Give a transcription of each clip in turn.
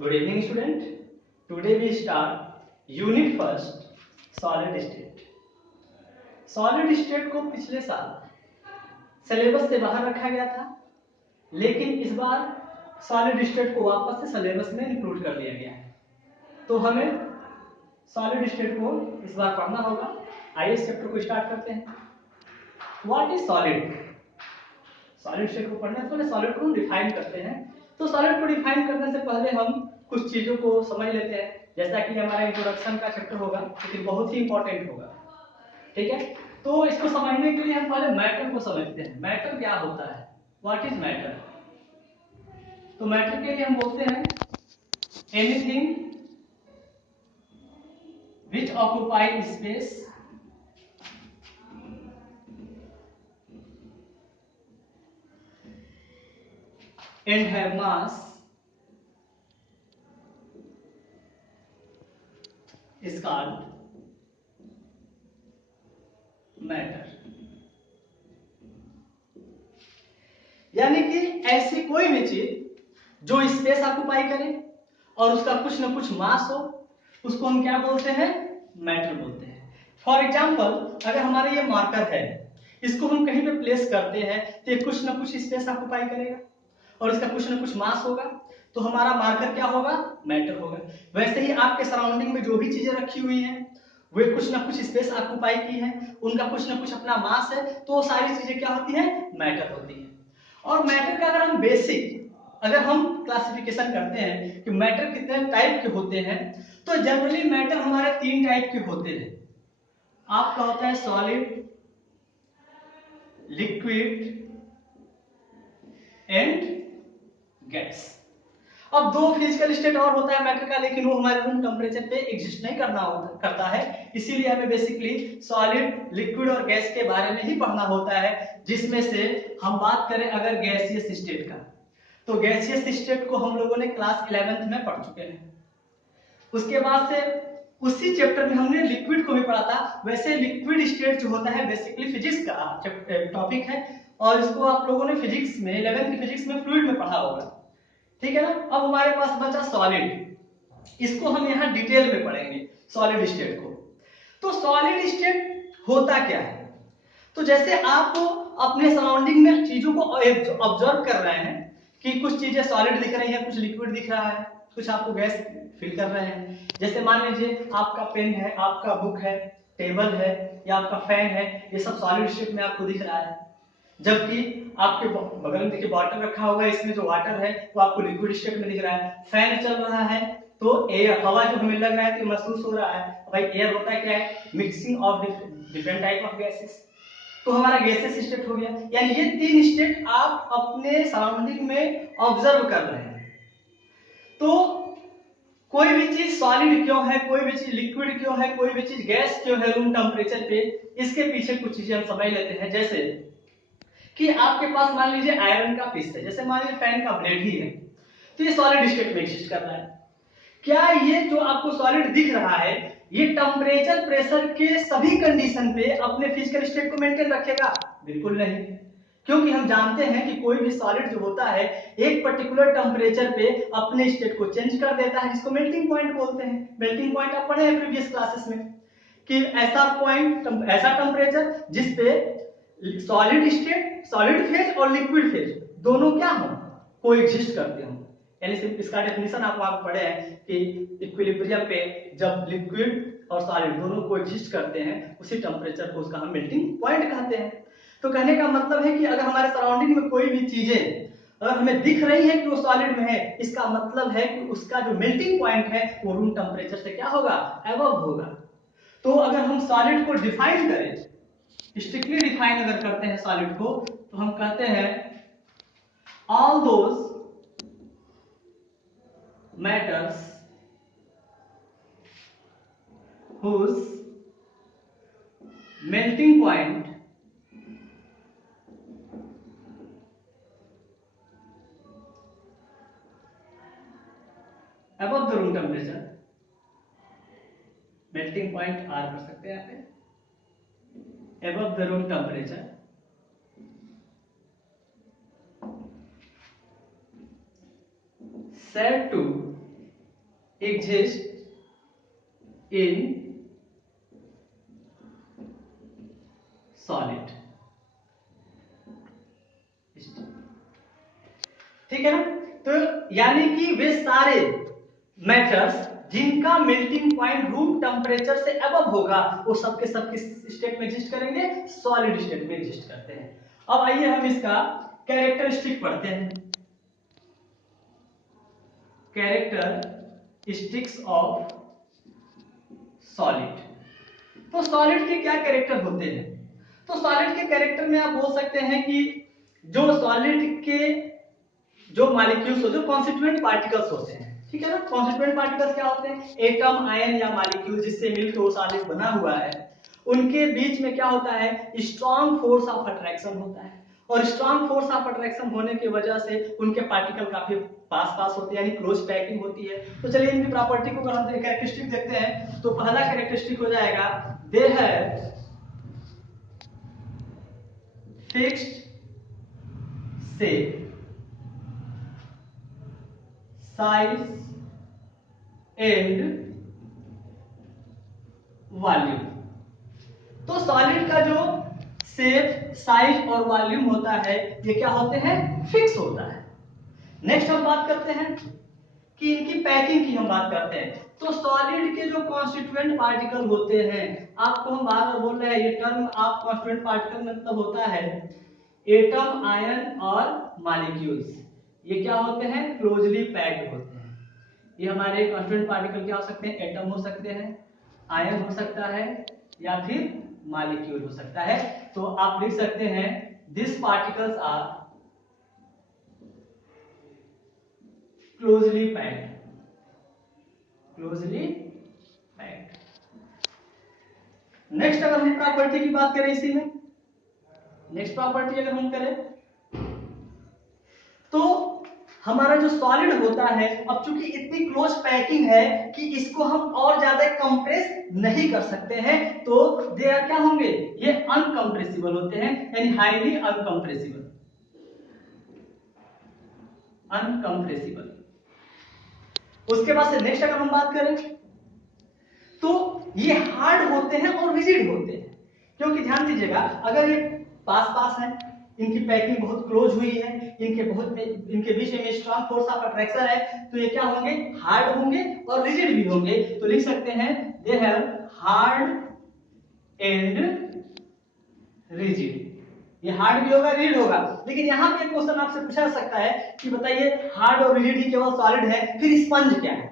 Good evening, student. Today we start Unit First, Solid State. Solid State को पिछले साल syllabus से बाहर रखा गया था, लेकिन इस बार Solid State को वापस से सिलेबस में इंक्लूड कर लिया गया है। तो हमें Solid State को इस बार पढ़ना होगा। आइए इस चैप्टर को स्टार्ट करते हैं। What is solid? Solid State को पढ़ने से पहले solid को डिफाइन करते हैं। तो सॉलिड को डिफाइन करने से पहले हम कुछ चीजों को समझ लेते हैं, जैसा कि हमारा इंट्रोडक्शन का चैप्टर होगा, लेकिन बहुत ही इंपॉर्टेंट होगा। ठीक है, तो इसको समझने के लिए हम पहले मैटर को समझते हैं। मैटर क्या होता है? What is matter? तो मैटर के लिए हम बोलते हैं anything which occupy space and have mass is called matter। यानी कि ऐसी कोई भी चीज जो स्पेस ऑक्युपाई करे और उसका कुछ ना कुछ मास हो, उसको हम क्या बोलते हैं? मैटर बोलते हैं। फॉर एग्जाम्पल, अगर हमारा ये मार्कर है, इसको हम कहीं पे प्लेस करते हैं तो ये कुछ ना कुछ स्पेस ऑक्युपाई करेगा और इसका कुछ ना कुछ मास होगा, तो हमारा मार्कर क्या होगा? मैटर होगा। वैसे ही आपके सराउंडिंग में जो भी चीजें रखी हुई हैं वे कुछ ना कुछ स्पेस ऑक्युपाई की हैं, उनका कुछ ना कुछ अपना मास है, तो वो सारी चीजें क्या होती हैं? मैटर होती हैं। और मैटर का अगर हम अगर हम क्लासिफिकेशन करते हैं कि मैटर कितने टाइप के होते हैं, तो जनरली मैटर हमारे 3 टाइप के होते हैं। आपका होता है सॉलिड, लिक्विड एंड गैस। अब 2 फिजिकल स्टेट और होता है मैटर का, लेकिन वो हमारे रूम टेम्परेचर पे एग्जिस्ट नहीं करता है, इसीलिए हमें बेसिकली सॉलिड, लिक्विड और गैस के बारे में ही पढ़ना होता है। जिसमें से हम बात करें अगर गैसियस स्टेट का, तो गैसियस स्टेट को हम लोगों ने क्लास 11th में पढ़ चुके हैं। उसके बाद से उसी चैप्टर में हमने लिक्विड को भी पढ़ा था। वैसे लिक्विड स्टेट जो होता है बेसिकली फिजिक्स का टॉपिक है, और इसको आप लोगों ने फिजिक्स में 11th की फिजिक्स में फ्लूइड में पढ़ा होगा। ठीक है ना। अब हमारे पास बचा सॉलिड, इसको हम यहाँ डिटेल में पढ़ेंगे सॉलिड स्टेट को। तो सॉलिड स्टेट होता क्या है? तो जैसे आप अपने सराउंडिंग में चीजों को ऑब्जर्व कर रहे हैं कि कुछ चीजें सॉलिड दिख रही है, कुछ लिक्विड दिख रहा है, कुछ आपको गैस फील कर रहे हैं। जैसे मान लीजिए आपका पेन है, आपका बुक है, टेबल है या आपका फैन है, ये सब सॉलिड स्टेट में आपको दिख रहा है। जबकि आपके बगल में देखिए बॉटल रखा हुआ है, इसमें जो वाटर है वो आपको लिक्विड स्टेट में दिख रहा है। फैन चल रहा है तो एयर, हवा जो हमें लग रहा है तो महसूस हो रहा है। भाई एयर होता है क्या है? Mixing of different type of gases. तो हमारा गैसेस स्टेट हो गया। यानी ये 3 स्टेट आप अपने सराउंडिंग में ऑब्जर्व कर रहे हैं। तो कोई भी चीज सॉलिड क्यों है, कोई भी चीज लिक्विड क्यों है, कोई भी चीज गैस क्यों है रूम टेम्परेचर पे, इसके पीछे कुछ चीजें हम समझ लेते हैं। जैसे कि आपके पास मान लीजिए आयरन का पीस है, जैसे मान लीजिए फैन का ब्लेड ही है, तो ये सॉलिड स्टेट में एग्जिस्ट कर रहा है। क्या ये जो आपको सॉलिड दिख रहा है, ये टेम्परेचर प्रेशर के सभी कंडीशन पे अपने फिजिकल स्टेट को मेंटेन रखेगा? बिल्कुल नहीं, क्योंकि हम जानते हैं कि कोई भी सॉलिड जो होता है एक पर्टिकुलर टेम्परेचर पे अपने स्टेट को चेंज कर देता है, जिसको मेल्टिंग पॉइंट बोलते हैं। मेल्टिंग पॉइंट आप पढ़े हैं प्रीवियस क्लासेस में कि ऐसा पॉइंट, ऐसा टेम्परेचर जिस पे सॉलिड स्टेट, सॉलिड फेज और लिक्विड फेज दोनों क्या हो? कोएग्जिस्ट करते हो। यानी सिर्फ इसका डेफिनेशन आप वहां पढ़े हैं कि इक्विलिब्रियम पे जब लिक्विड और सॉलिड दोनों कोएग्जिस्ट करते हैं उसी टेम्परेचर को उसका हम मेल्टिंग पॉइंट कहते हैं। तो कहने का मतलब है कि अगर हमारे सराउंडिंग में कोई भी चीजें अगर हमें दिख रही है कि वो सॉलिड में है, इसका मतलब है कि उसका जो मेल्टिंग पॉइंट है वो रूम टेम्परेचर से क्या होगा? अबव होगा। तो अगर हम सॉलिड को डिफाइन करें, स्ट्रिक्टली डिफाइन अगर करते हैं सॉलिड को, तो हम कहते हैं all those matters whose melting point above the room temperature, melting point R कर सकते हैं यहाँ पे, above the room temperature said to exist in solid. ठीक है ना। तो यानी कि वे सारे मैटर्स जिनका मेल्टिंग पॉइंट रूम टेम्परेचर से अबव होगा वो सबके सब किस स्टेट में एग्जिस्ट करेंगे, सॉलिड स्टेट में एग्जिस्ट करते हैं। अब आइए हम इसका कैरेक्टरिस्टिक पढ़ते हैं। Characteristics of solid. तो सॉलिड के क्या कैरेक्टर होते हैं? तो सॉलिड के कैरेक्टर में आप बोल सकते हैं कि जो सॉलिड के जो मॉलिक्यूल्स हो, जो कॉन्स्टिट्यूएंट पार्टिकल्स होते हैं, ठीक है ना। कॉन्स्टिट्यूएंट पार्टिकल्स क्या होते हैं? एटम, आयन या मॉलिक्यूल जिससे मिलकर वो सॉलिड बना हुआ है, उनके बीच में क्या होता है, स्ट्रॉन्ग फोर्स ऑफ अट्रैक्शन होता है। और स्ट्रॉन्ग फोर्स ऑफ अट्रैक्शन होने की वजह से उनके पार्टिकल काफी पास पास होते हैं, यानी क्लोज पैकिंग होती है। तो चलिए इनकी प्रॉपर्टी को अगर हम कैरेक्टरिस्टिक देखते हैं तो पहला कैरेक्टरिस्टिक हो जाएगा they have fixed shape, size and volume. तो सॉलिड का जो शेप, साइज और वॉल्यूम होता है ये क्या होते हैं, फिक्स होता है। नेक्स्ट हम बात करते हैं कि इनकी पैकिंग की हम बात करते हैं। तो सॉलिड के जो कॉन्स्टिट्यूएंट पार्टिकल होते हैं, आपको हम बार बार बोल रहे हैं ये टर्म आप कॉन्स्टिट्यूएंट पार्टिकल मतलब होता है एटम, आयन और मॉलिक्यूल्स। ये क्या होते हैं, क्लोजली पैक्ड होते हैं। ये हमारे कॉन्स्टिट्यूएंट पार्टिकल क्या हो सकते हैं, एटम हो सकते हैं, आयन हो सकता है या फिर मॉलिक्यूल हो सकता है। तो आप लिख सकते हैं this particles are closely packed, closely packed. Next अगर हम प्रॉपर्टी की बात करें इसी में, नेक्स्ट प्रॉपर्टी अगर हम करें तो हमारा जो सॉलिड होता है, अब चूंकि इतनी क्लोज पैकिंग है कि इसको हम और ज्यादा कंप्रेस नहीं कर सकते हैं, तो दे क्या होंगे, ये अनकंप्रेसिबल होते हैं, यानी हाईली अनकंप्रेसिबल, अनकंप्रेसिबल। उसके बाद से नेक्स्ट अगर हम बात करें तो ये हार्ड होते हैं और रिजिड होते हैं, क्योंकि ध्यान दीजिएगा अगर ये पास पास है, इनकी पैकिंग बहुत क्लोज हुई है, इनके बीच में स्ट्रॉन्ग फोर्स ऑफ अट्रैक्शन है, तो ये क्या होंगे, हार्ड होंगे और रिजिड भी होंगे। तो लिख सकते हैं they have hard and rigid. ये हार्ड भी होगा, रिजिड होगा। लेकिन यहाँ पे एक क्वेश्चन आपसे पूछा जा सकता है कि बताइए हार्ड और रिजिड ही केवल सॉलिड है, फिर स्पंज क्या है?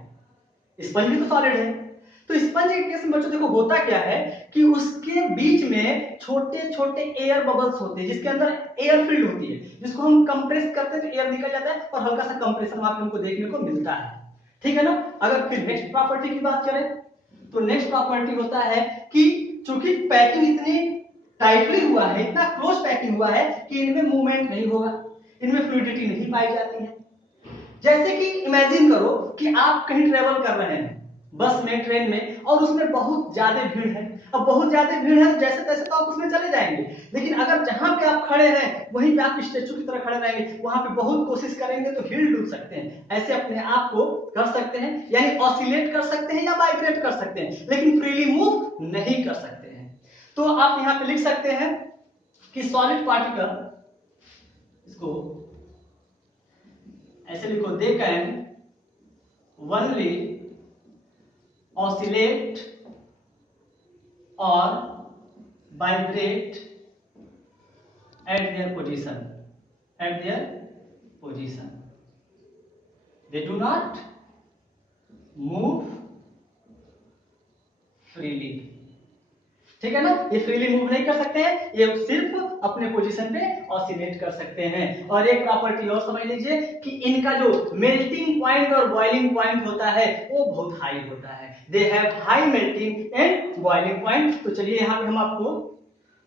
स्पंज भी तो सॉलिड है। तो स्पंज के केस में बच्चों देखो होता क्या है कि उसके बीच में छोटे छोटे एयर बबल्स होते हैं, जिसके अंदर एयर फील्ड होती है, जिसको हम कंप्रेस करते हैं तो एयर निकल जाता है और हल्का सा कंप्रेशन वहां पे हमको देखने को मिलता है। ठीक है ना। अगर फिर नेक्स्ट प्रॉपर्टी की बात करें तो नेक्स्ट प्रॉपर्टी होता है कि चूंकि पैकिंग इतनी टाइटली हुआ है, इतना क्लोज पैकिंग हुआ है कि इनमें मूवमेंट नहीं होगा, इनमें फ्लूइडिटी नहीं पाई जाती है। जैसे कि इमेजिन करो कि आप कहीं ट्रेवल कर रहे हैं बस में, ट्रेन में, और उसमें बहुत ज्यादा भीड़ है। अब बहुत ज्यादा भीड़ है तो जैसे तैसे तो आप उसमें चले जाएंगे, लेकिन अगर जहां पे आप खड़े हैं वहीं पे आप स्टैचू की तरह खड़े रहेंगे, वहां पे बहुत कोशिश करेंगे तो हिल डुल सकते हैं, ऐसे अपने आप को कर सकते हैं, यानी ऑसिलेट कर सकते हैं या वाइब्रेट कर सकते हैं, लेकिन फ्रीली मूव नहीं कर सकते हैं। तो आप यहां पे लिख सकते हैं कि सॉलिड पार्टिकल, इसको ऐसे लिखो, they can only oscillate or vibrate at their position, at their position. They do not move freely. ठीक है ना, ये फ्रीली मूव नहीं कर सकते हैं, ये सिर्फ अपने पोजीशन पे ऑसिलेट कर सकते हैं। और एक प्रॉपर्टी और समझ लीजिए कि इनका जो मेल्टिंग पॉइंट और बॉइलिंग पॉइंट होता है वो बहुत हाई होता है। They have high melting and boiling point. तो चलिए यहाँ पे हम आपको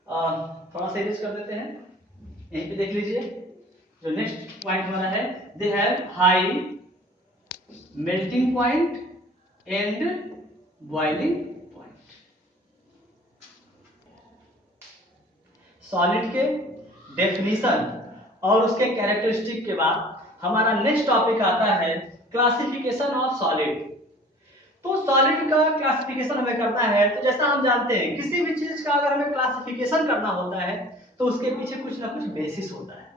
थोड़ा सा इरेज कर देते हैं, यहीं पे देख लीजिए जो नेक्स्ट पॉइंट हमारा है, they have high melting point and boiling. Solid के डेफिनेशन और उसके कैरेक्टरिस्टिक के बाद हमारा नेक्स्ट टॉपिक आता है क्लासिफिकेशन ऑफ सॉलिड। तो सॉलिड का क्लासिफिकेशन हमें करना है, तो जैसा हम जानते हैं किसी भी चीज का अगर हमें क्लासिफिकेशन करना होता है तो उसके पीछे कुछ ना कुछ बेसिस होता है।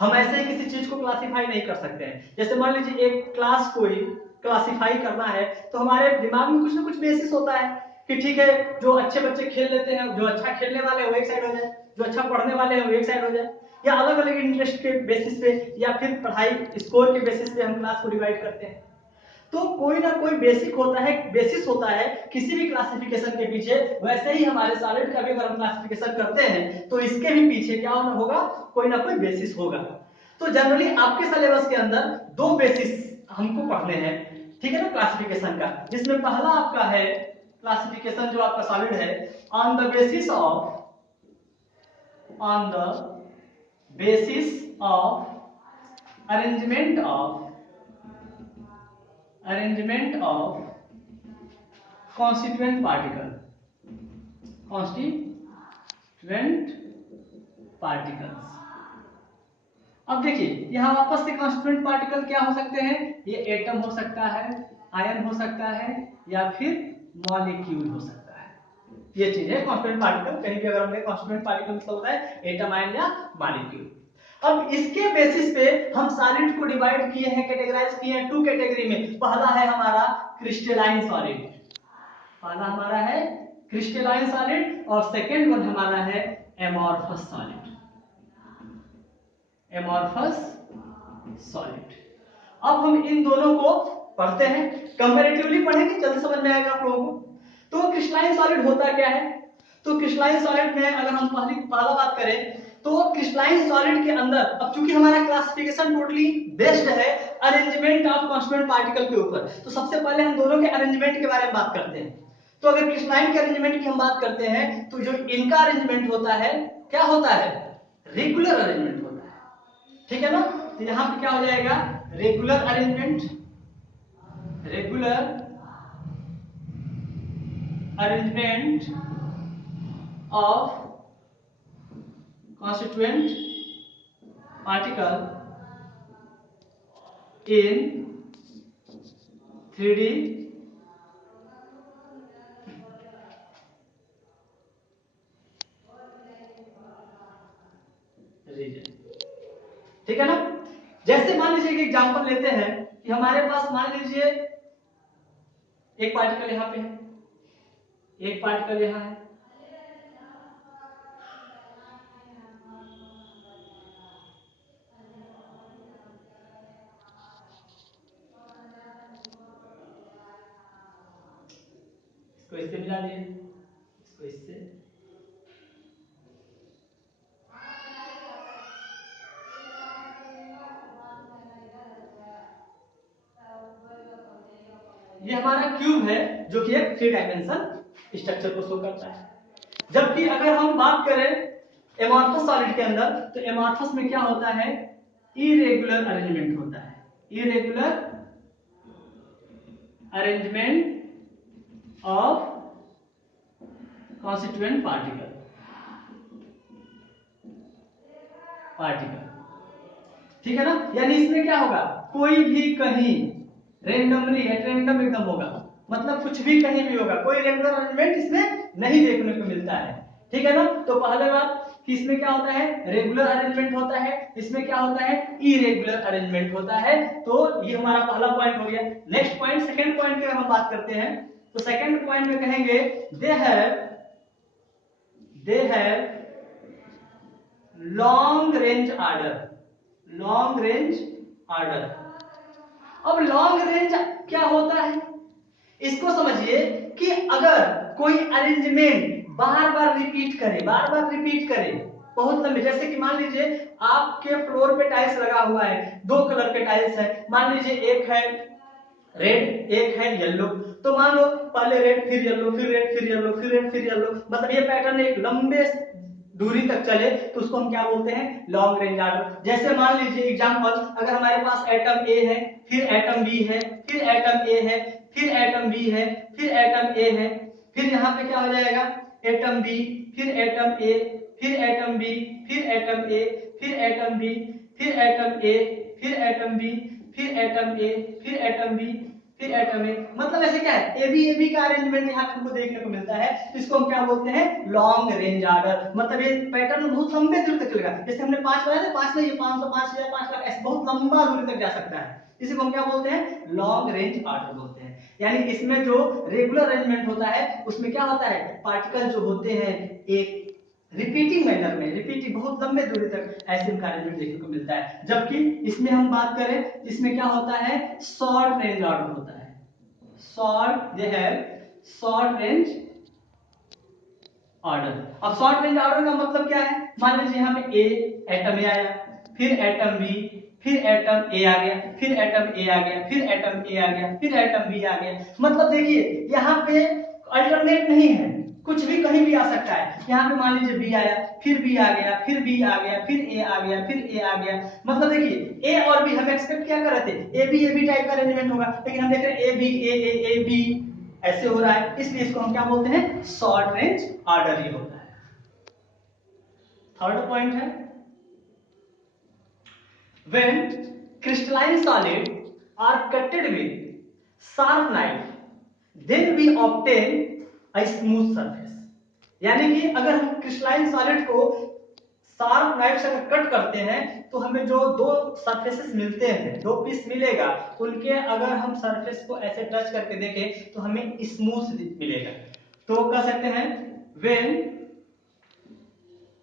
हम ऐसे ही किसी चीज को क्लासिफाई नहीं कर सकते हैं। जैसे मान लीजिए एक क्लास कोई क्लासिफाई करना है तो हमारे दिमाग में कुछ ना कुछ बेसिस होता है कि ठीक है, जो अच्छे बच्चे खेल लेते हैं, जो अच्छा खेलने वाले हैं वो एक साइड हो जाए, जो अच्छा पढ़ने वाले हैं वो एक साइड हो जाए, या अलग अलग इंटरेस्ट के बेसिस पे या फिर पढ़ाई स्कोर के बेसिस पे हम क्लास को डिवाइड करते हैं। तो कोई ना कोई बेसिक होता है, बेसिस होता है किसी भी क्लासिफिकेशन के पीछे। वैसे ही हमारे सॉलिड का भी अगर हम क्लासिफिकेशन करते हैं तो इसके भी पीछे क्या होगा, कोई ना कोई बेसिस होगा। तो जनरली आपके सिलेबस के अंदर दो बेसिस हमको पढ़ने हैं, ठीक है ना, क्लासिफिकेशन का, जिसमें पहला आपका है क्लासिफिकेशन जो आपका सॉलिड है, on the basis of arrangement of constituent particles। अब देखिए यहाँ वापस से कॉन्स्टिट्यूएंट पार्टिकल क्या हो सकते हैं, ये एटम हो सकता है, आयन हो सकता है, या फिर मॉलिक्यूल हो सकता है। ये चीज है कॉन्स्टिट्यूएंट पार्टिकल। कहीं भी अगर हमने कॉन्स्टिट्यूएंट पार्टिकल मतलब होता है एटम, आयन या मॉलिक्यूल। अब इसके बेसिस पे हम सॉलिड को डिवाइड किए हैं, कैटेगराइज किए हैं टू कैटेगरी में। पहला है हमारा क्रिस्टलाइन सॉलिड, पहला हमारा है क्रिस्टलाइन सॉलिड, और सेकंड वन हमारा है एमॉर्फस सॉलिड। Amorphous solid. अब हम इन दोनों को पढ़ते हैं, कंपैरेटिवली पढ़ेंगे, जल्दी समझ में आएगा आप लोगों को। तो क्रिस्टलाइन सॉलिड होता क्या है, तो क्रिस्टलाइन सॉलिड में अगर हम पहला बात करें तो क्रिस्टलाइन सॉलिड के अंदर, अब चूंकि हमारा क्लासिफिकेशन टोटली बेस्ड है अरेंजमेंट ऑफ कॉन्स्टिट्यूएंट पार्टिकल के ऊपर, तो सबसे पहले हम दोनों के अरेंजमेंट के बारे में बात करते हैं। तो अगर क्रिस्टलाइन के अरेंजमेंट की हम बात करते हैं तो जो इनका अरेंजमेंट होता है क्या होता है, रेगुलर अरेंजमेंट होता है, ठीक है ना। तो यहां पे क्या हो जाएगा, regular arrangement of constituent particle in 3D region, ठीक है ना। जैसे मान लीजिए कि एग्जांपल लेते हैं कि हमारे पास मान लीजिए एक पार्टिकल यहां पे है, एक पार्टिकल यहां है, इसको इससे मिला दिए, इसको इससे, ये हमारा क्यूब है जो कि एक 3 डायमेंशन स्ट्रक्चर को शो करता है। जबकि अगर हम बात करें एमॉर्फस सॉलिड के अंदर, तो एमॉर्फस में क्या होता है, इरेगुलर अरेंजमेंट होता है, irregular arrangement of constituent particle, ठीक है ना। यानी इसमें क्या होगा, कोई भी कहीं रेंडमली रैंडम एकदम होगा, मतलब कुछ भी कहीं भी होगा, कोई रेगुलर अरेंजमेंट इसमें नहीं देखने को मिलता है, ठीक है ना। तो पहले बात कि इसमें क्या होता है, रेगुलर अरेंजमेंट होता है, इसमें क्या होता है, इरेगुलर अरेंजमेंट होता है। तो ये हमारा पहला पॉइंट हो गया। नेक्स्ट पॉइंट, सेकंड पॉइंट की हम बात करते हैं, तो सेकंड पॉइंट में कहेंगे they have long range order. अब लॉन्ग रेंज क्या होता है, इसको समझिए कि अगर कोई अरेंजमेंट बार बार रिपीट करे बहुत लंबे, जैसे कि मान लीजिए आपके फ्लोर पे टाइल्स लगा हुआ है, 2 कलर के टाइल्स है, मान लीजिए एक है रेड एक है येलो, तो मान लो पहले रेड फिर येलो फिर रेड फिर येलो फिर रेड फिर येलो, मतलब ये पैटर्न एक लंबे दूरी तक चले तो उसको हम क्या बोलते हैं, लॉन्ग रेंज ऑर्डर। जैसे मान लीजिए एग्जांपल, अगर हमारे पास एटम ए है, फिर एटम बी है, फिर एटम ए है, फिर एटम बी है, फिर एटम ए है, फिर यहाँ पे क्या हो जाएगा, एटम बी, फिर एटम ए, फिर एटम बी, फिर एटम ए, फिर एटम बी, फिर एटम ए, फिर एटम बी, फिर एटम ए, फिर एटम बी, फिर एटम ए, मतलब ऐसे क्या है, ए बी का अरेंजमेंट यहाँ पे हमको देखने को मिलता है, तो इसको हम क्या बोलते हैं, लॉन्ग रेंज ऑर्डर। मतलब ये पैटर्न बहुत लंबे दूर तक चलेगा, जैसे हमने 5 बनाए थे, 5 में ये 500, 5000, 5 लाख, ऐसे बहुत लंबा दूरी तक जा सकता है। इसी को हम क्या बोलते हैं, लॉन्ग रेंज ऑर्डर बोलते हैं। यानी इसमें जो रेगुलर अरेंजमेंट होता है उसमें क्या होता है, पार्टिकल जो होते हैं एक रिपीटिंग मैनर में, रिपीटिंग बहुत लंबे दूरी तक ऐसे इनका अरेंजमेंट देखने को मिलता है। जबकि इसमें हम बात करें, इसमें क्या होता है, शॉर्ट रेंज ऑर्डर होता है। Short, they have short range order. अब शॉर्ट रेंज ऑर्डर का मतलब क्या है, मान लीजिए यहाँ पे ए, एटम ए आया, फिर एटम बी, फिर एटम ए आ गया, फिर एटम ए आ गया, फिर एटम ए आ गया, फिर एटम बी आ गया। मतलब देखिए यहाँ पे अल्टरनेट नहीं है, कुछ भी कहीं भी आ सकता है। यहाँ पे मान लीजिए बी आया, फिर बी आ गया, फिर बी आ गया, फिर ए आ गया, फिर ए आ गया। मतलब देखिए ए और बी हम एक्सपेक्ट क्या कर रहे थे, ए बी टाइप का अरेंजमेंट होगा, लेकिन हम देख रहे हैं ए बी ए बी ऐसे हो रहा है, इसलिए इसको हम क्या बोलते हैं, शॉर्ट रेंज ऑर्डर ही होता है। थर्ड पॉइंट है, when crystalline solid are cutted with sharp knife, then we obtain a smooth surface। यानी कि अगर हम क्रिस्टलाइन सॉलिड को शार्प नाइफ से कट करते हैं तो हमें जो दो सरफेसेस मिलते हैं, दो पीस मिलेगा, उनके अगर हम सरफेस को ऐसे टच करके देखें तो हमें स्मूथ मिलेगा। तो कह सकते हैं when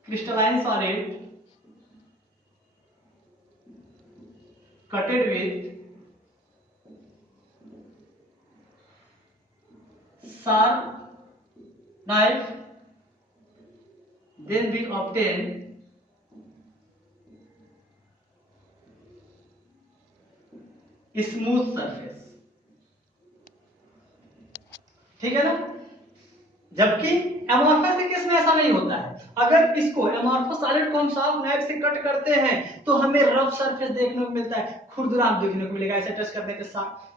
crystalline solid cutted with sharp knife, then we obtain smooth surface. ठीक है ना। जबकि एमॉर्फस के केस में ऐसा नहीं होता है। अगर इसको एमॉर्फस सॉलिड को हम शार्प नाइफ से कट करते हैं तो हमें रफ सरफेस देखने को मिलता है, खुरदुरा देखने को मिलेगा। ऐसे टच करने के साथ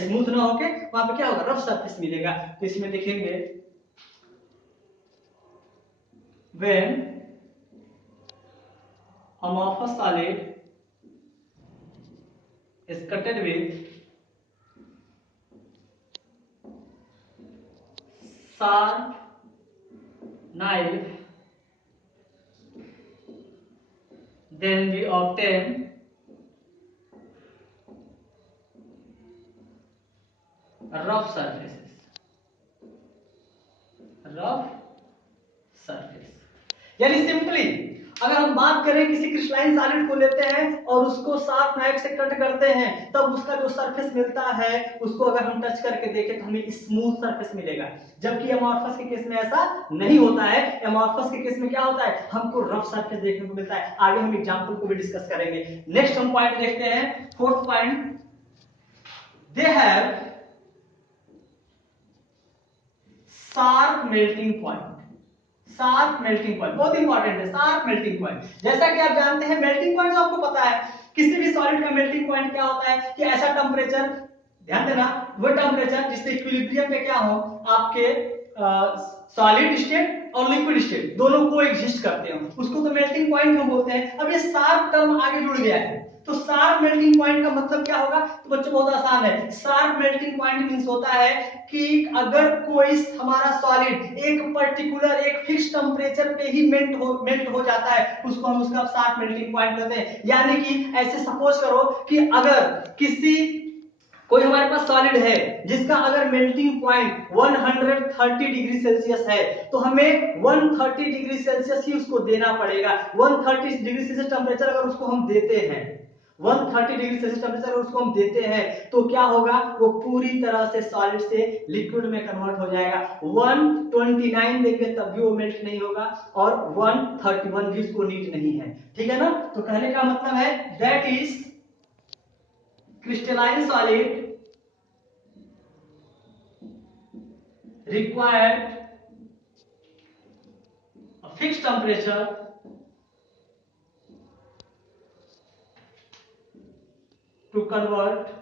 स्मूथ ना होके वहां पे क्या होगा, रफ सरफेस मिलेगा। तो इसमें लिखेंगे when amorphous solid is cutted with sharp knife, then we obtain rough surfaces, rough surface। यानी सिंपली अगर हम बात करें किसी क्रिस्टलाइन सॉलिड को लेते हैं और उसको शार्प नाइफ से कट करते हैं, तब उसका जो सरफेस मिलता है उसको अगर हम टच करके देखें तो हमें स्मूथ सरफेस मिलेगा। जबकि एमॉर्फस के केस में ऐसा नहीं होता है। एमॉर्फस के केस में क्या होता है, हमको रफ सरफेस देखने को मिलता है। आगे हम एग्जांपल को भी डिस्कस करेंगे। नेक्स्ट हम पॉइंट देखते हैं, fourth point, they have sharp melting point. Sharp melting point बहुत इंपॉर्टेंट है, शार्प मेल्टिंग पॉइंट। जैसा कि आप जानते हैं मेल्टिंग पॉइंट तो आपको पता है, किसी भी सॉलिड का मेल्टिंग पॉइंट क्या होता है कि ऐसा टेम्परेचर, ध्यान देना, वो टेम्परेचर जिससे इक्विलिब्रियम पे क्या हो, आपके सॉलिड स्टेट और लिक्विड स्टेट दोनों को एग्जिस्ट करते हैं, उसको तो मेल्टिंग पॉइंट हम बोलते हैं। अब ये शार्प टर्म आगे जुड़ गया है, तो शार्प मेल्टिंग पॉइंट का मतलब क्या होगा, तो बच्चों बहुत आसान है। शार्प मेल्टिंग पॉइंट मींस होता है कि अगर कोई हमारा सॉलिड एक पर्टिकुलर एक फिक्स टेम्परेचर पे ही मेल्ट हो जाता है, उसको हम उसका शार्प मेल्टिंग पॉइंट कहते हैं। यानी कि ऐसे सपोज करो कि अगर किसी कोई हमारे पास सॉलिड है जिसका अगर मेल्टिंग पॉइंट 130 डिग्री सेल्सियस है, तो हमें 130 डिग्री सेल्सियस ही उसको देना पड़ेगा। 130 डिग्री सेल्सियस टेम्परेचर अगर उसको हम देते हैं, 130 डिग्री सेल्सियस टेम्परेचर अगर उसको हम देते हैं, तो क्या होगा, वो पूरी तरह से सॉलिड से लिक्विड में कन्वर्ट हो जाएगा। 129 देंगे तब भी वो मेल्ट नहीं होगा, और 131 भी उसको नीड नहीं है। ठीक है ना। तो कहने का मतलब है that is crystalline solid required a fixed temperature to convert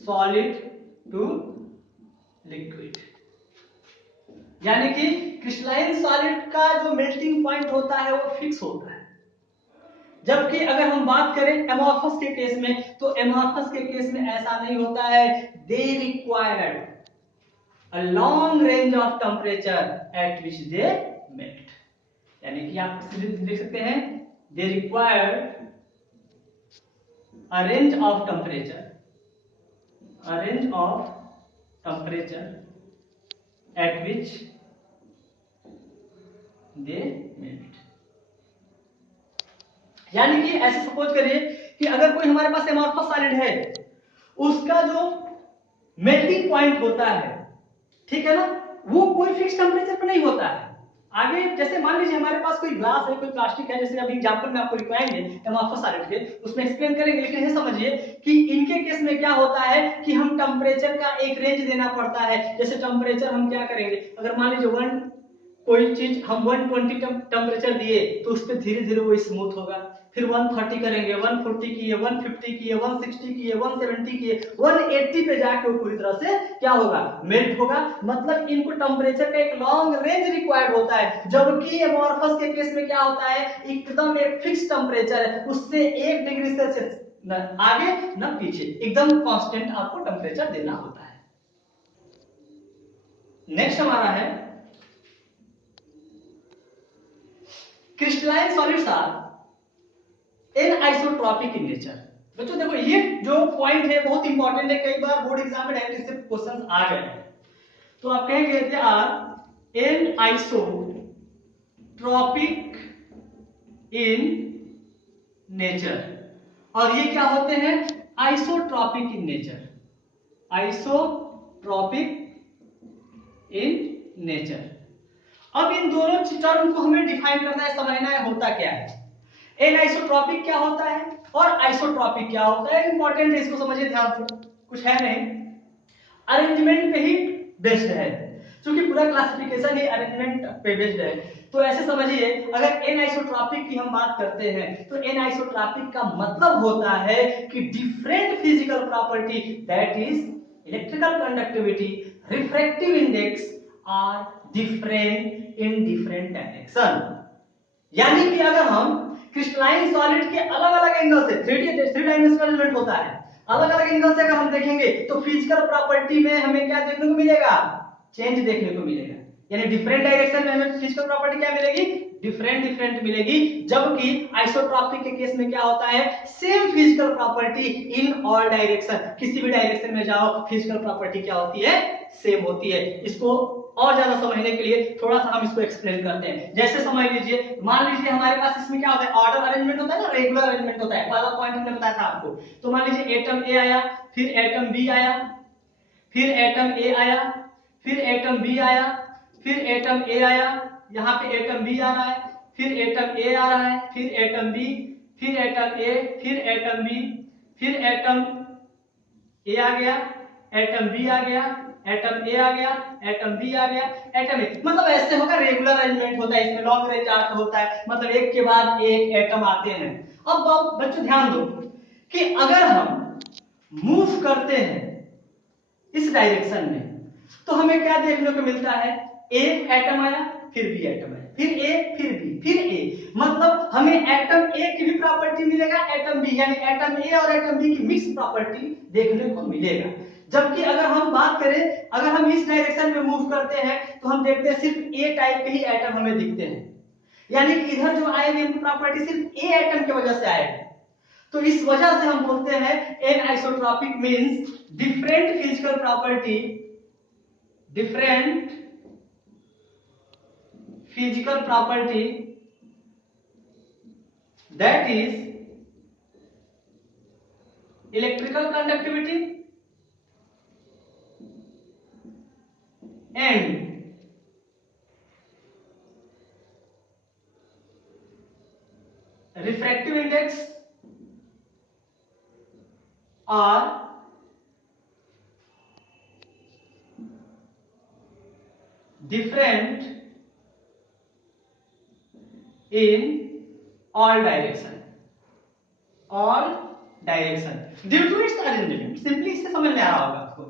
solid to liquid। यानी कि क्रिस्टलाइन सॉलिड का जो मेल्टिंग पॉइंट होता है वो फिक्स होता है। जबकि अगर हम बात करें एमॉर्फस के केस में, तो एमॉर्फस के केस में ऐसा नहीं होता है। They required a long range of temperature at which they melt, यानी कि आप लिख सकते हैं they required a range of temperature, a range of temperature at which they melt. यानी कि ऐसे सपोज करिए कि अगर कोई हमारे पास एमॉर्फस सॉलिड है, उसका जो मेल्टिंग पॉइंट होता है, ठीक है ना, वो कोई फिक्स टेम्परेचर पर नहीं होता है। आगे जैसे मान लीजिए हमारे पास कोई ग्लास है, कोई प्लास्टिक है, जैसे अभी एग्जांपल में आपको लिखवाएंगे एमॉर्फस सॉलिड के, उसमें एक्सप्लेन करेंगे, लेकिन ये समझिए कि इनके केस में क्या होता है कि हम टेम्परेचर का एक रेंज देना पड़ता है। जैसे टेम्परेचर हम क्या करेंगे, अगर मान लीजिए कोई चीज हम 120 टेम्परेचर दिए तो उस पर धीरे धीरे वो स्मूथ होगा, फिर 130 करेंगे, 140 किए, 150 किए, 160 किए, 170 किए, 180 पे जाके वो पूरी तरह से क्या होगा, मेल्ट होगा। मतलब इनको टेम्परेचर का एक लॉन्ग रेंज रिक्वायर्ड होता है, जबकि एमॉर्फस के केस में क्या होता है, एकदम एक फिक्स टेम्परेचर है, उससे 1 डिग्री सेल्सियस न आगे न पीछे, एकदम कांस्टेंट आपको टेम्परेचर देना होता है। नेक्स्ट हमारा है crystalline solids are anisotropic in nature. बच्चों देखो ये जो पॉइंट है बहुत इंपॉर्टेंट है, कई बार बोर्ड एग्जाम में डायरेक्ट इससे क्वेश्चंस आ गए हैं। तो आप कहेंगे they are anisotropic in nature, और ये क्या होते हैं, isotropic in nature, isotropic in nature. अब इन दोनों टर्म को हमें डिफाइन करना है, समझना है होता क्या है। एनआइसोट्रॉपिक क्या होता है और आइसोट्रॉपिक क्या होता है, इंपॉर्टेंट है, इसको समझिए ध्यान से, कुछ है नहीं, अरेंजमेंट पे ही बेस्ड है, क्योंकि पूरा क्लासिफिकेशन ही अरेंजमेंट पे बेस्ड है। तो ऐसे समझिए, अगर एनआइसोट्रॉपिक की हम बात करते हैं तो एनआइसोट्रॉपिक का मतलब होता है कि different physical property, that is electrical conductivity, refractive index are different in different direction. यानी कि अगर हम क्रिस्टलाइन सॉलिड के अलग अलग एंगल से, थ्री डायमेंशनल एलिमेंट होता है, अलग अलग एंगल से अगर हम देखेंगे तो फिजिकल प्रॉपर्टी में हमें क्या देखने को मिलेगा, चेंज देखने को मिलेगा। यानी डिफरेंट डायरेक्शन में हमें फिजिकल प्रॉपर्टी क्या मिलेगी, डिफरेंट डिफरेंट मिलेगी। जबकि आइसोट्रॉपिक के केस में क्या होता है, same physical property in all direction, किसी भी डायरेक्शन में जाओ फिजिकल प्रॉपर्टी क्या होती है, सेम होती है। इसको और ज्यादा समझने के लिए थोड़ा सा हम इसको एक्सप्लेन करते हैं। जैसे समझ लीजिए, मान लीजिए हमारे पास इसमें क्या होता है, ऑर्डर अरेंजमेंट होता है ना, रेगुलर अरेंजमेंट होता है, पहला पॉइंट हमने बताया था आपको। तो मान लीजिए एटम ए आया, फिर एटम बी आया, फिर एटम ए आया, फिर एटम बी आया, फिर एटम ए आया, यहाँ पे एटम बी आ रहा है, फिर एटम ए आ रहा है, फिर एटम बी, फिर एटम ए, फिर एटम बी, फिर एटम ए आ गया, एटम बी आ गया, एटम ए आ गया, एटम बी आ गया, एटम ए, मतलब ऐसे होगा, रेगुलर अरेंजमेंट होता है, इसमें लॉन्ग रेंज आर्ट होता है, मतलब एक के बाद एक एटम आते हैं। अब बच्चों ध्यान दो कि अगर हम मूव करते हैं इस डायरेक्शन में तो हमें क्या देखने को मिलता है, एक एटम आया, फिर बी एटम आया, फिर ए, फिर बी, फिर ए, मतलब हमें एटम ए की भी प्रॉपर्टी मिलेगा, एटम बी, यानी एटम ए और एटम बी की मिक्स प्रॉपर्टी देखने को मिलेगा। जबकि अगर हम बात करें, अगर हम इस डायरेक्शन में मूव करते हैं तो हम देखते हैं सिर्फ ए टाइप के ही एटम हमें दिखते हैं, यानी कि इधर जो आएगी प्रॉपर्टी सिर्फ ए एटम की वजह से आएगी। तो इस वजह से हम बोलते हैं an isotropic means different physical property, different physical property that is electrical conductivity and refractive index are different in all direction, all direction due to its arrangement। Simply इससे समझ में आ रहा होगा आपको।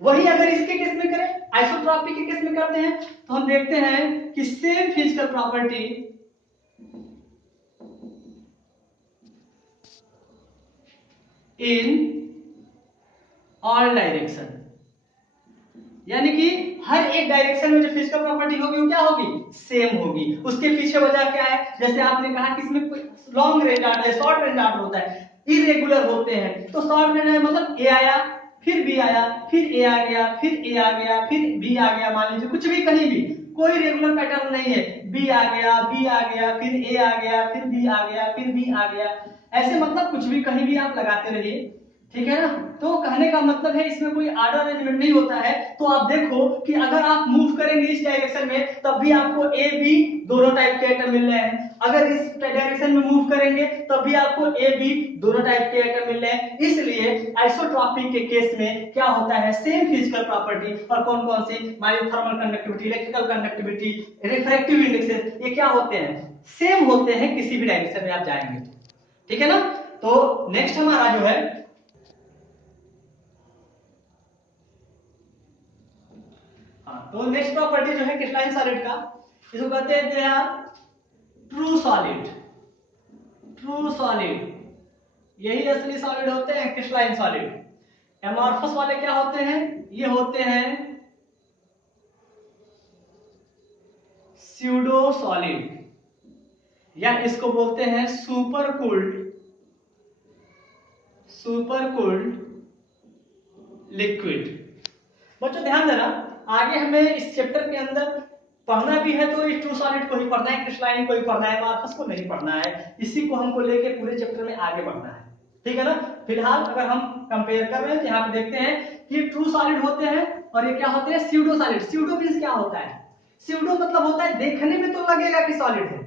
वही अगर इसके केस में करें, आइसोट्रॉपिक के केस में करते हैं तो हम देखते हैं कि same physical property in all direction, यानी कि हर एक डायरेक्शन में जो फिजिकल प्रॉपर्टी होगी वो क्या होगी, सेम होगी। उसके पीछे वजह क्या है, जैसे आपने कहा कि इसमें कोई लॉन्ग रेंज आर्डर है, शॉर्ट रेंज आर्डर होता है, इरेगुलर होते हैं। तो शॉर्ट रेंज मतलब ए आया, फिर बी आया, फिर ए आ गया, फिर ए आ गया, फिर बी आ गया, मान लीजिए कुछ भी कहीं भी कोई रेगुलर पैटर्न नहीं है, बी आ गया, बी आ गया, फिर ए आ गया, फिर बी आ गया, फिर बी आ गया, ऐसे मतलब कुछ भी कहीं भी आप लगाते रहिए, ठीक है ना। तो कहने का मतलब है इसमें कोई आर्डर अरेंजमेंट नहीं होता है। तो आप देखो कि अगर आप मूव करेंगे इस डायरेक्शन में तब भी आपको ए बी दोनों टाइप के आइटम मिल रहे हैं, अगर इस डायरेक्शन में मूव करेंगे तब भी आपको ए बी दोनों टाइप के आइटम मिल रहे हैं। इसलिए आइसोट्रॉपिक के केस में क्या होता है, सेम फिजिकल प्रॉपर्टी, और कौन कौन सी, thermal conductivity, electrical conductivity, refractive indexes, ये क्या होते हैं, सेम होते हैं किसी भी डायरेक्शन में आप जाएंगे, ठीक है ना। तो नेक्स्ट हमारा जो है तो नेक्स्ट प्रॉपर्टी जो है क्रिस्टलाइन सॉलिड का, इसको कहते हैं यार ट्रू सॉलिड। ट्रू सॉलिड यही असली सॉलिड होते हैं क्रिस्टलाइन सॉलिड। एमॉर्फस वाले क्या होते हैं, ये होते हैं स्यूडो सॉलिड, या इसको बोलते हैं सुपर कूल्ड लिक्विड। बच्चों ध्यान देना, आगे हमें इस चैप्टर के अंदर पढ़ना भी है तो इस ट्रू सॉलिड को ही पढ़ना है, क्रिस्टलाइन को ही पढ़ना है, एमॉर्फस को नहीं पढ़ना है। इसी को हमको लेके पूरे चैप्टर में आगे बढ़ना है, ठीक है ना। फिलहाल अगर हम कंपेयर कर रहे हैं तो यहाँ पे देखते हैं कि ट्रू सॉलिड होते हैं और ये क्या होते हैं, स्यूडो सॉलिड। स्यूडो मींस क्या होता है, स्यूडो मतलब होता है देखने में तो लगेगा कि सॉलिड है,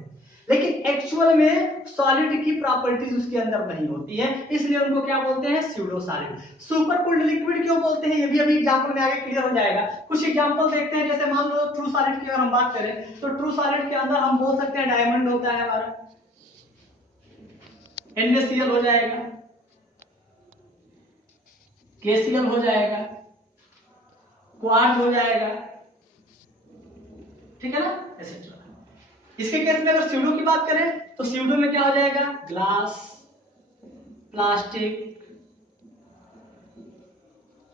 लेकिन एक्चुअल में सॉलिड की प्रॉपर्टीज उसके अंदर नहीं होती है, इसलिए उनको क्या बोलते हैं, pseudo solid. Super cooled liquid क्यों बोलते हैं, ये भी अभी एग्जांपल में आगे क्लियर हो जाएगा। कुछ एग्जांपल देखते हैं, जैसे मान लो ट्रू सॉलिड की अगर हम बात करें तो ट्रू सॉलिड के अंदर हम बोल सकते हैं डायमंड होता है हमारा, NaCl हो जाएगा, KCl हो जाएगा, क्वार्ट्ज हो जाएगा, ठीक है ना, एसेट्रा। इसके केस में अगर स्यूडो की बात करें तो स्यूडो में क्या हो जाएगा, ग्लास, प्लास्टिक,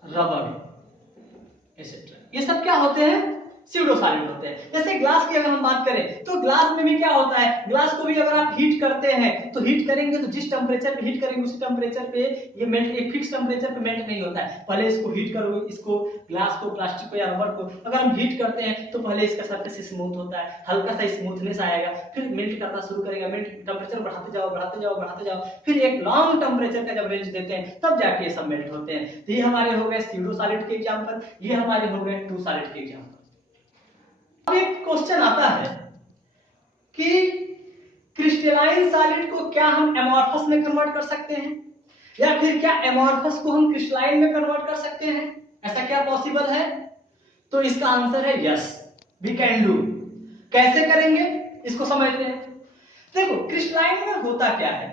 रबर, एसेट्रा, ये सब क्या होते हैं, स्यूडो सॉलिड होते हैं। जैसे ग्लास की अगर हम बात करें तो ग्लास में भी क्या होता है, ग्लास को भी अगर आप हीट करते हैं तो हीट करेंगे तो जिस टेम्परेचर पे हीट करेंगे उसी टेम्परेचर पे ये मेल्ट, एक फिक्स टेम्परेचर पे मेल्ट नहीं होता है। पहले इसको हीट करो, इसको ग्लास को, प्लास्टिक को या रबर को अगर हम हीट करते हैं तो पहले इसका सरफेस स्मूथ होता है, हल्का सा स्मूथनेस आएगा, फिर मेल्ट करना शुरू करेगा, मेल्ट टेम्परेचर बढ़ाते जाओ बढ़ाते जाओ बढ़ाते जाओ, फिर एक लॉन्ग टेम्परेचर का जब रेंज देते हैं तब जाके ये सब मेल्ट होते हैं। तो ये हमारे हो गए स्यूडो सॉलिड के एग्जांपल, ये हमारे हो गए ट्रू सॉलिड के एग्जांपल। अब एक क्वेश्चन आता है कि क्रिस्टलाइन सॉलिड को क्या हम एमॉर्फस में कन्वर्ट कर सकते हैं, या फिर क्या एमॉर्फस को हम क्रिस्टलाइन में कन्वर्ट कर सकते हैं, ऐसा क्या पॉसिबल है? तो इसका आंसर है यस, वी कैन डू। कैसे करेंगे इसको समझते हैं। देखो क्रिस्टलाइन में होता क्या है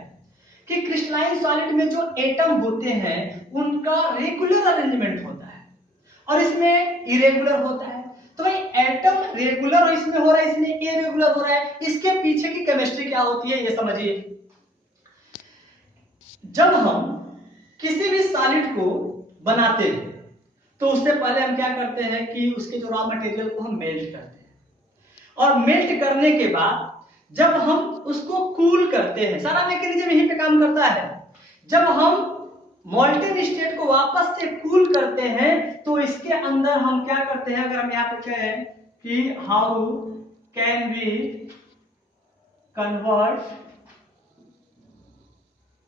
कि क्रिस्टलाइन सॉलिड में जो एटम होते हैं उनका रेगुलर अरेंजमेंट होता है और इसमें इरेगुलर होता है। तो भाई एटम रेगुलर और इसमें हो रहा है, इसमें इरेगुलर हो रहा है, इसके पीछे की केमिस्ट्री क्या होती है ये समझिए। जब हम किसी भी सॉलिड को बनाते हैं तो उससे पहले हम क्या करते हैं कि उसके जो रॉ मटेरियल को हम मेल्ट करते हैं, और मेल्ट करने के बाद जब हम उसको कूल करते हैं, सारा मैकेनिज्म यहीं पे काम करता है। जब हम मॉल्टेन स्टेट को वापस से कूल करते हैं तो इसके अंदर हम क्या करते हैं, अगर हम यहां पे कहें कि how can we convert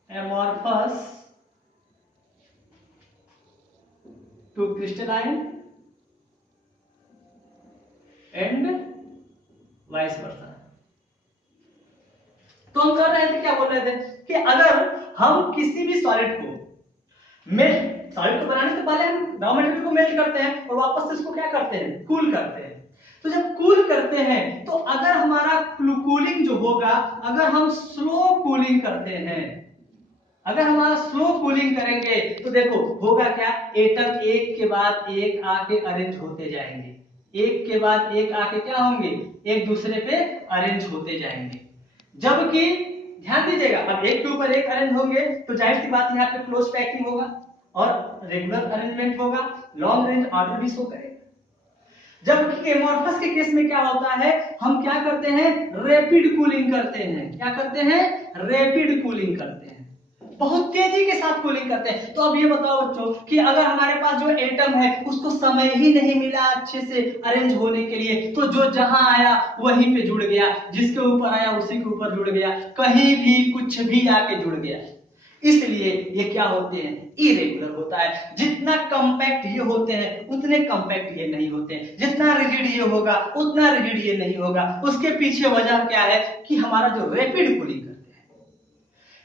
amorphous to crystalline and vice versa. तो हम कर रहे थे, क्या बोल रहे थे कि अगर हम किसी भी सॉलिड को सॉलिड को बनाने से पहले हम रॉ मटेरियल को मेल्ट करते हैं और वापस से इसको क्या करते हैं, कूल करते हैं। तो जब कूल करते हैं तो अगर हमारा कूलिंग जो होगा, अगर हम स्लो कूलिंग करते हैं, अगर हमारा स्लो कूलिंग करेंगे तो देखो होगा क्या, एटम एक के बाद एक आके अरेंज होते जाएंगे, एक के बाद एक आके क्या होंगे, एक दूसरे पे अरेंज होते जाएंगे। जबकि ध्यान दीजिएगा, अब एक के ऊपर एक अरेंज होंगे तो जाहिर सी बात यहाँ पे क्लोज पैकिंग होगा और रेगुलर अरेंजमेंट होगा, लॉन्ग रेंज ऑर्डर भी शो करेगा। जबकि एमॉर्फस के केस में क्या होता है, हम क्या करते हैं, रैपिड कूलिंग करते हैं। क्या करते हैं, रैपिड कूलिंग करते हैं, बहुत तेजी के साथ कूलिंग करते हैं। तो अब ये बताओ बच्चों कि अगर हमारे पास जो एटम है उसको समय ही नहीं मिला अच्छे से अरेंज होने के लिए, तो जो जहां आया वहीं पे जुड़ गया, जिसके ऊपर आया उसी के ऊपर जुड़ गया, कहीं भी कुछ भी आके जुड़ गया। इसलिए ये क्या होते हैं, इरेगुलर होता है। जितना कंपैक्ट ये होते हैं उतने कंपैक्ट ये नहीं होते हैं, जितना रिजिड ये होगा उतना रिजिड ये नहीं होगा। उसके पीछे वजह क्या है कि हमारा जो रैपिड कूलिंग करते हैं,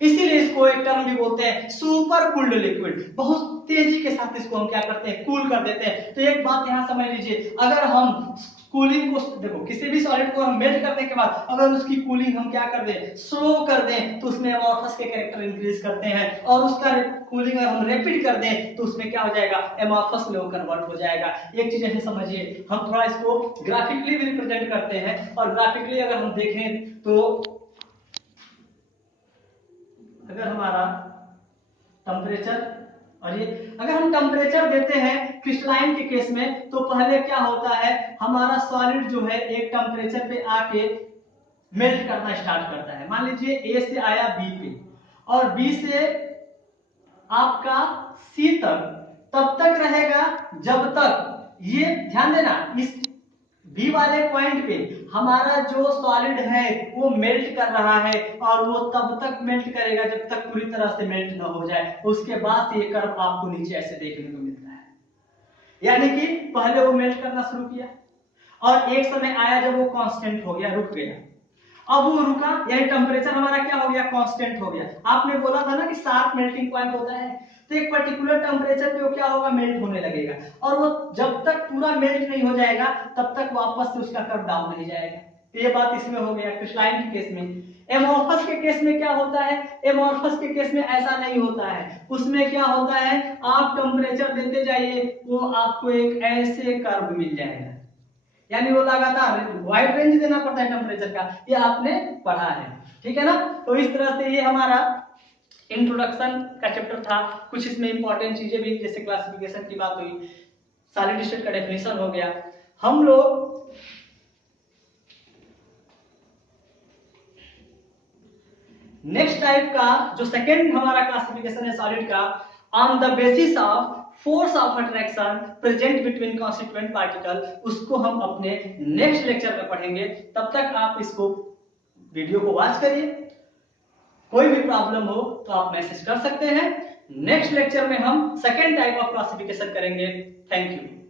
इसीलिए इसको एक टर्म भी बोलते हैं सुपर कूल्ड लिक्विड। बहुत तेजी के साथ इसको हम क्या करते हैं, कूल कर देते हैं। तो एक बात यहां समझ लीजिए, अगर हम कूलिंग को देखो, किसी भी सॉलिड को हम मेल्ट करने के बाद अगर उसकी कूलिंग हम क्या कर दें, स्लो कर दें, तो उसमें एमॉर्फस के कैरेक्टर इंक्रीज करते हैं, और उसका कूलिंग अगर हम रैपिड कर दें तो उसमें क्या हो जाएगा, एमॉर्फस में वो कन्वर्ट हो जाएगा। एक चीज ऐसे समझिए, हम थोड़ा इसको ग्राफिकली भी रिप्रेजेंट करते हैं, और ग्राफिकली अगर हम देखें तो अगर हमारा टेम्परेचर, और ये अगर हम टेम्परेचर देते हैं क्रिस्टलाइन के केस में, तो पहले क्या होता है, हमारा सॉलिड जो है एक टेम्परेचर पे आके मेल्ट करना स्टार्ट करता है। मान लीजिए ए से आया बी पे, और बी से आपका सी तक, तब तक रहेगा जब तक, ये ध्यान देना, इस बी वाले पॉइंट पे हमारा जो सॉलिड है वो मेल्ट कर रहा है, और वो तब तक मेल्ट करेगा जब तक पूरी तरह से मेल्ट ना हो जाए। उसके बाद ये कर्व आपको नीचे ऐसे देखने को मिलता है, यानी कि पहले वो मेल्ट करना शुरू किया, और एक समय आया जब वो कांस्टेंट हो गया, रुक गया। अब वो रुका, यानी टेम्परेचर हमारा क्या हो गया, कांस्टेंट हो गया। आपने बोला था ना कि 7 मेल्टिंग पॉइंट होता है, तो एक पर्टिकुलर टेम्परेचर पे वो क्या होगा, मेल्ट होने लगेगा, और वो जब तक पूरा मेल्ट नहीं हो जाएगा तब तक वापस से उसका कर्व डाउन नहीं जाएगा। तो ये बात इसमें हो गया क्रिस्टलाइन के केस में। एमॉर्फस के केस में क्या होता है, एमॉर्फस के केस में ऐसा नहीं होता है। उसमें क्या होता है, आप टेम्परेचर देते जाइए, वो आपको एक ऐसे कर्व मिल जाएगा, यानी वो लगातार वाइड रेंज देना पड़ता है टेम्परेचर का, ये आपने पढ़ा है, ठीक है ना। तो इस तरह से ये हमारा इंट्रोडक्शन का चैप्टर था। कुछ इसमें इंपॉर्टेंट चीजें भी, जैसे क्लासिफिकेशन की बात हुई, सॉलिड स्टेट का डेफिनेशन हो गया। हम लोग नेक्स्ट टाइप का जो सेकेंड हमारा क्लासिफिकेशन है सॉलिड का, on the basis of force of attraction present between constituent particle, उसको हम अपने नेक्स्ट लेक्चर में पढ़ेंगे। तब तक आप इसको वीडियो को वॉच करिए, कोई भी प्रॉब्लम हो तो आप मैसेज कर सकते हैं। नेक्स्ट लेक्चर में हम सेकेंड टाइप ऑफ क्लासिफिकेशन करेंगे। Thank you.